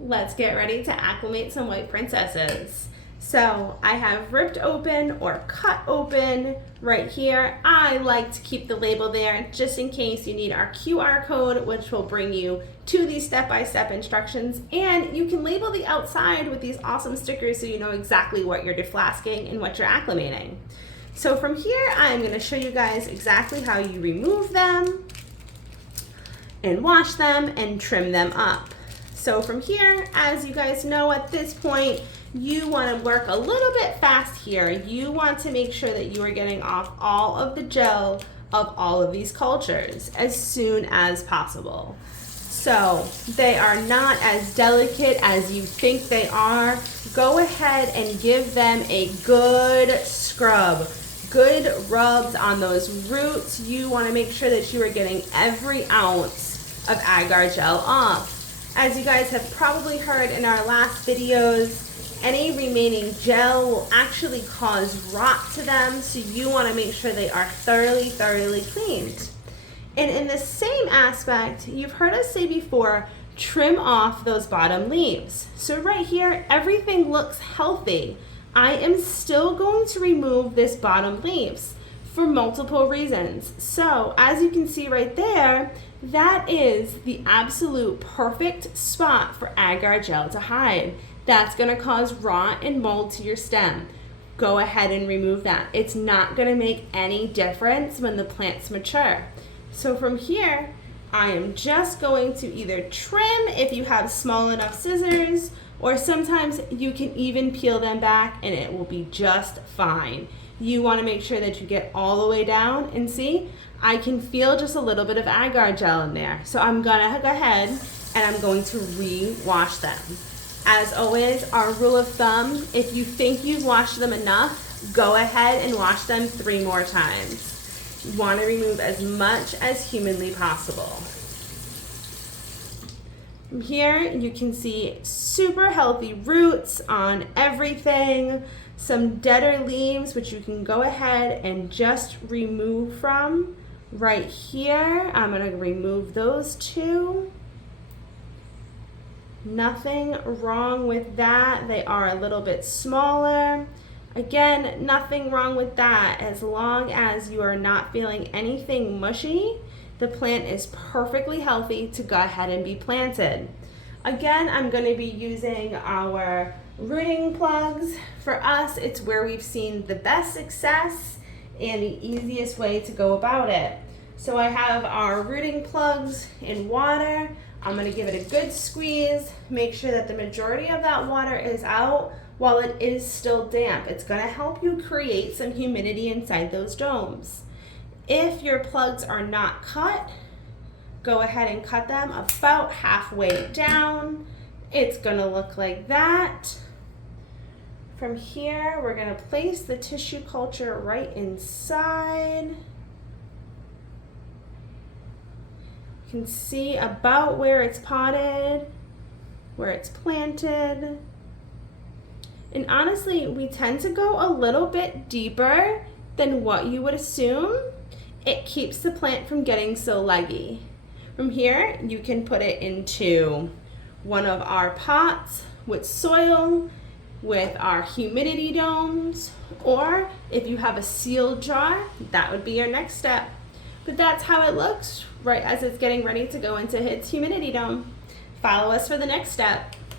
let's get ready to acclimate some white princesses. So I have ripped open or cut open right here. I like to keep the label there just in case you need our QR code, which will bring you to these step-by-step instructions. And you can label the outside with these awesome stickers so you know exactly what you're deflasking and what you're acclimating. So from here, I'm going to show you guys exactly how you remove them and wash them and trim them up. So from here, as you guys know at this point, you want to work a little bit fast here. You want to make sure that you are getting off all of the gel of all of these cultures as soon as possible. So they are not as delicate as you think they are. Go ahead and give them a good scrub. Good rubs on those roots. You want to make sure that you are getting every ounce of agar gel off. As you guys have probably heard in our last videos, any remaining gel will actually cause rot to them, so you want to make sure they are thoroughly cleaned. And in the same aspect, you've heard us say before, trim off those bottom leaves. So right here, everything looks healthy. I am still going to remove this bottom leaves for multiple reasons. So as you can see right there, that is the absolute perfect spot for agar gel to hide. That's going to cause rot and mold to your stem. Go ahead and remove that. It's not going to make any difference when the plants mature. So from here, I am just going to either trim if you have small enough scissors, or sometimes you can even peel them back and it will be just fine. You want to make sure that you get all the way down, and see, I can feel just a little bit of agar gel in there. So I'm gonna go ahead and I'm going to re-wash them. As always, our rule of thumb, if you think you've washed them enough, go ahead and wash them 3 more times. You want to remove as much as humanly possible. From here, you can see super healthy roots on everything, some deader leaves, which you can go ahead and just remove from right here. I'm going to remove those 2. Nothing wrong with that. They are a little bit smaller. Again, nothing wrong with that. As long as you are not feeling anything mushy, the plant is perfectly healthy to go ahead and be planted. Again, I'm going to be using our rooting plugs. For us, it's where we've seen the best success and the easiest way to go about it. So I have our rooting plugs in water. I'm going to give it a good squeeze, make sure that the majority of that water is out while it is still damp. It's going to help you create some humidity inside those domes. If your plugs are not cut, go ahead and cut them about halfway down. It's going to look like that. From here, we're going to place the tissue culture right inside. You can see about where it's potted, where it's planted. And honestly, we tend to go a little bit deeper than what you would assume. It keeps the plant from getting so leggy. From here, you can put it into one of our pots with soil, with our humidity domes, or if you have a sealed jar, that would be your next step. But that's how it looks right as it's getting ready to go into its humidity dome. Follow us for the next step.